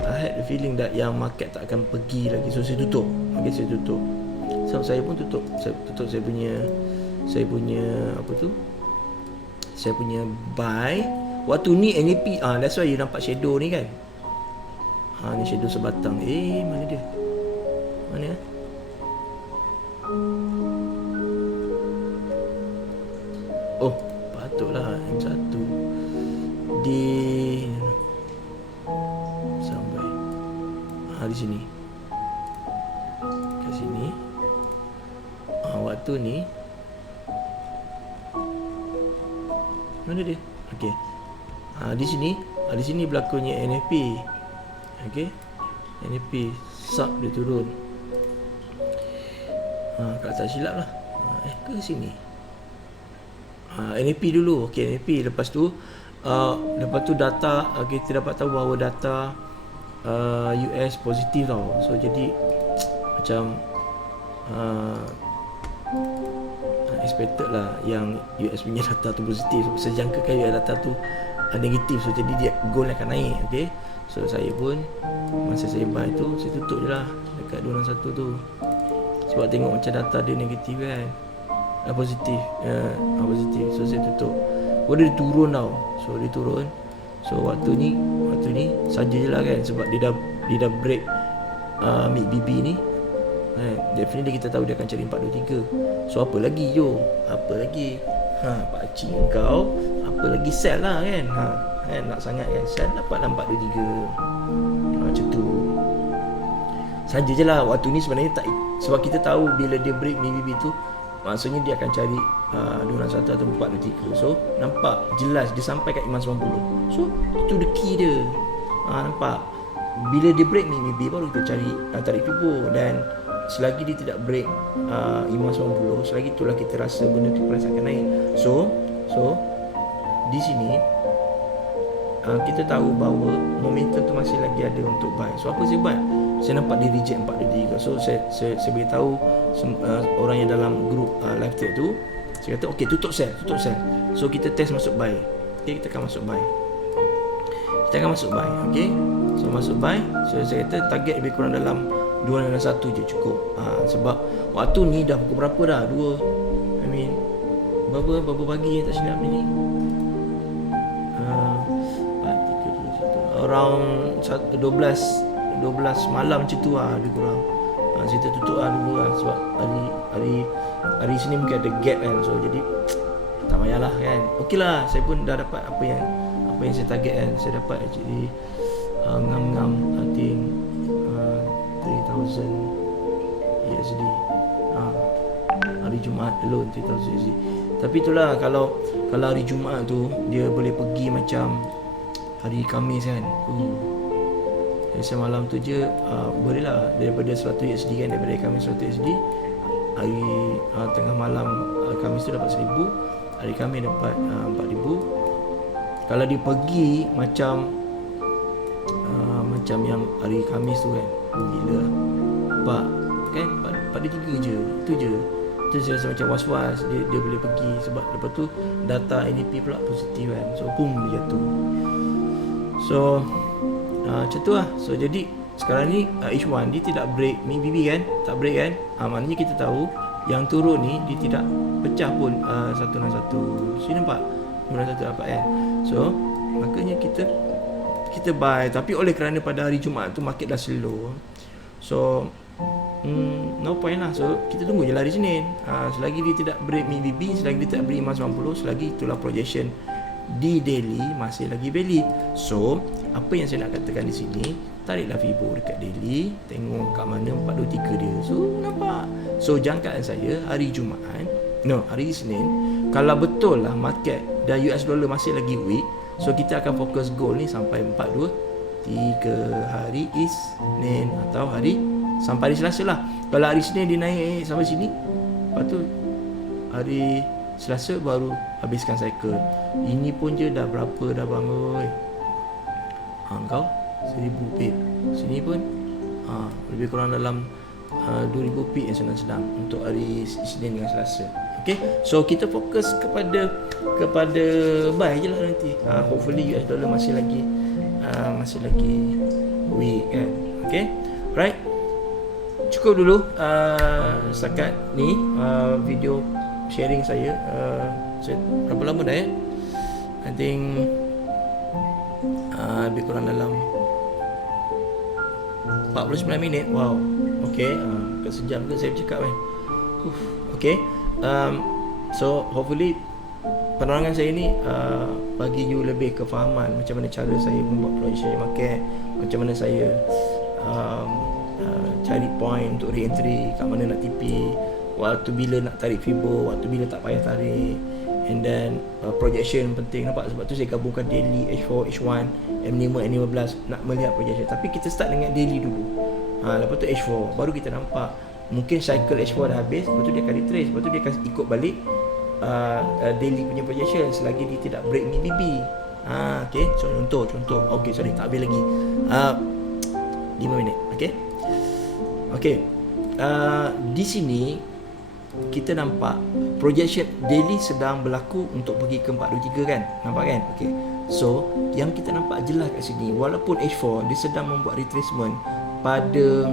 I had the feeling that yang market tak akan pergi lagi. So saya tutup. Okay, saya tutup. So saya pun tutup. Saya tutup saya punya buy. Waktu ni NAP, that's why you nampak shadow ni kan. Ni shadow sebatang. Mana dia? Mana ya? Patutlah M1. di sini. Kat sini. Waktu ni mana dia? Okey. Di sini berlakunya NFP. Okey. NFP sub dia turun. Kalau tak silap lah. Ke sini. NFP dulu. Okey, NFP. Lepas tu data, kita dapat tahu bahawa data US positif tau. So jadi macam expected lah yang US punya data tu positif. Sejangkakan US data tu negatif. So jadi dia gold akan naik. Okay. So saya pun masa saya buy tu, saya tutup je lah dekat 261 tu. Sebab tengok macam data dia negatif kan, positif, positif. So saya tutup. Dia turun tau. So dia turun. So waktu ni saja je lah kan. Sebab dia dah break mid BB ni. Definitely kita tahu dia akan cari 423. So apa lagi Jo? Apa lagi? Pakcik kau apa lagi sell lah kan. Nak sangat kan sell dapatlah 423. Macam tu. Saja je lah. Waktu ni sebenarnya tak, sebab kita tahu bila dia break BB tu, maksudnya dia akan cari 201 atau 423. So nampak jelas dia sampai kat 590. So itu the key dia. Nampak bila dia break BB baru kita cari tarik tubuh. Dan selagi dia tidak break 590, selagi itulah kita rasa benda tu price akan naik. So di sini kita tahu bahawa momentum tu masih lagi ada untuk buy. So apa saya buat? Saya nampak dia reject 423. So saya beritahu orang yang dalam grup live trade tu, saya kata okey, tutup sell. So kita test masuk buy. Okey, kita akan masuk buy. Okey. So masuk buy. So saya kata target lebih kurang dalam 201 je cukup. Sebab waktu ni dah pukul berapa dah? Berapa pagi tak silap ni? Around 12 malam macam tu lah, lebih kurang. Kita tutup dulu lah. Sebab hari Isnin mungkin ada gap kan. So jadi tak payahlah kan. Okey lah, saya pun dah dapat apa yang saya target kan. Saya dapat actually ngam-ngam I think 3,000 USD. Hari Jumaat alone 3,000 USD. Tapi itulah, kalau hari Jumaat tu dia boleh pergi macam hari Khamis kan. Biasa malam tu je boleh lah, daripada 100 USD kan, daripada Khamis 100 USD. Hari tengah malam Khamis tu dapat 1,000, hari Khamis dapat 4,000. Kalau dia pergi macam yang hari Khamis tu kan, gila lah. Nampak kan, pada 3 je. Itu je. Itu saya rasa macam was-was dia boleh pergi. Sebab lepas tu data NDP pula positif kan. So boom, dia jatuh. So macam tu lah. So jadi sekarang ni H1 dia tidak break BB kan. Tak break kan. Maknanya kita tahu yang turun ni dia tidak pecah pun 161. So nampak 161 dapat kan. So makanya kita buy. Tapi oleh kerana pada hari Jumaat tu market dah slow, so no point lah. So kita tunggu je lah hari Senin. Selagi dia tidak break mid BB, selagi dia tidak break 590, selagi itulah projection di daily masih lagi valid. So apa yang saya nak katakan di sini, tariklah Fibo dekat daily, tengok kat mana 423 dia. So nampak. So jangkaan saya hari Jumaat, hari Isnin, kalau betul lah market dan US dollar masih lagi weak, so kita akan fokus gold ni sampai 423 hari Isnin atau sampai hari Selasa lah. Kalau hari Isnin dia naik sampai sini, lepas tu hari Selasa baru habiskan cycle. Ini pun je dah berapa dah bang oi. Kau 1,000 pip. Sini pun lebih kurang dalam 2,000 pip yang sedang untuk hari Isnin dengan Selasa. Okay, so kita fokus kepada buy je lah nanti. Hopefully US dollar masih lagi weak kan. Okay, right. Cukup dulu setakat ni video sharing saya. Berapa lama dah ya? I think lebih kurang dalam 49 minit. Wow. Okay, kat sejam ke saya bercakap kan. Okay. So hopefully penerangan saya ni bagi you lebih kefahaman macam mana cara saya membuat projection market, macam mana saya cari point untuk re-entry, kat mana nak TP, waktu bila nak tarik fibo, waktu bila tak payah tarik, and then projection penting, nampak? Sebab tu saya gabungkan daily, H4, H1, M5, N15 nak melihat projection. Tapi kita start dengan daily dulu. Lepas tu H4 baru kita nampak mungkin cycle H4 dah habis, lepas tu dia akan retrace, lepas tu dia akan ikut balik daily punya projection selagi dia tidak break MACD. Okay, so contoh. Okay, sorry, tak habis lagi. 5 minit. Okay. Di sini kita nampak projection daily sedang berlaku untuk pergi ke 423 kan? Nampak kan? Okay. So, yang kita nampak jelas kat sini, walaupun H4 dia sedang membuat retracement pada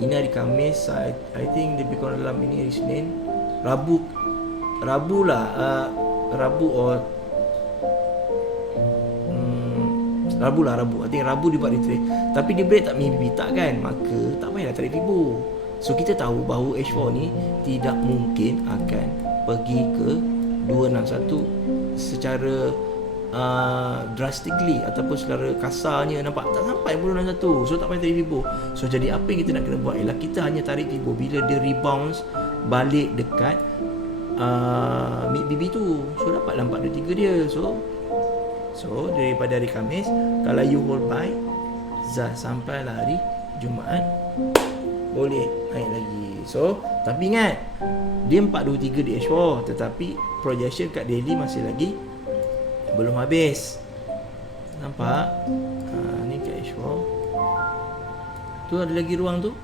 ini hari Khamis, I think dia lebih kurang dalam ini hari Senin, Rabu lah, Rabu I think Rabu dia buat retrace. Tapi dia break tak MACD tak kan? Maka tak payahlah tarik fibo. So kita tahu bahawa H4 ni tidak mungkin akan pergi ke 261 secara drastically ataupun secara kasarnya, nampak? Tak sampai 261. So tak payah tarik fibo. So jadi apa yang kita nak kena buat ialah kita hanya tarik fibo bila dia rebounds balik dekat MACD tu. So dapatlah 423 dia. So daripada hari Khamis, kalau you hold buy sampai hari Jumaat, boleh naik lagi. So tapi ingat, dia 423 di H4, tetapi projection kat daily masih lagi belum habis. Nampak? Ni kat H4 tu ada lagi ruang tu.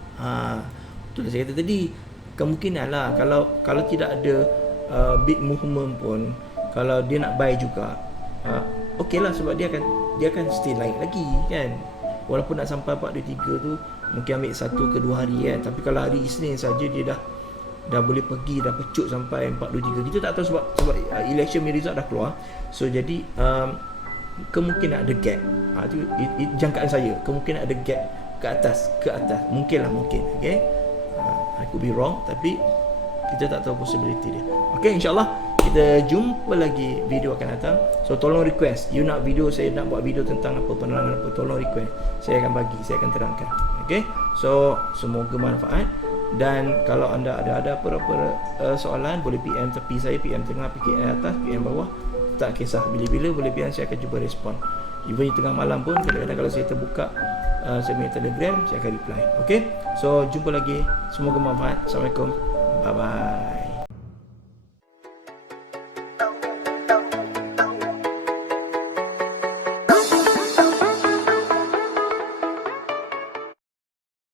Tu dah saya kata tadi, kemungkinan lah kalau tidak ada big movement pun, kalau dia nak buy juga, okey lah, sebab dia akan still naik lagi kan. Walaupun nak sampai 423 tu mungkin ambil 1 ke 2 hari kan. Tapi kalau hari Isnin saja dia dah boleh pergi, dah pecut sampai 423. Kita tak tahu sebab election result dah keluar. So jadi kemungkinan ada gap. Itu jangkaan saya, kemungkinan ada gap ke atas. Mungkin. Okay, I could be wrong, tapi kita tak tahu possibility dia. Okay, insyaAllah kita jumpa lagi video akan datang. So tolong request, you nak video, saya nak buat video tentang apa, penerangan apa, tolong request, saya akan bagi, saya akan terangkan. Okay, so semoga manfaat. Dan kalau anda ada apa-apa soalan, boleh PM tepi saya, PM tengah, PM atas, PM bawah, tak kisah, bila-bila boleh PM, saya akan cuba respon. Even di tengah malam pun, kadang-kadang kalau saya terbuka saya punya Telegram, saya akan reply. Okay, so jumpa lagi, semoga manfaat. Assalamualaikum, bye bye.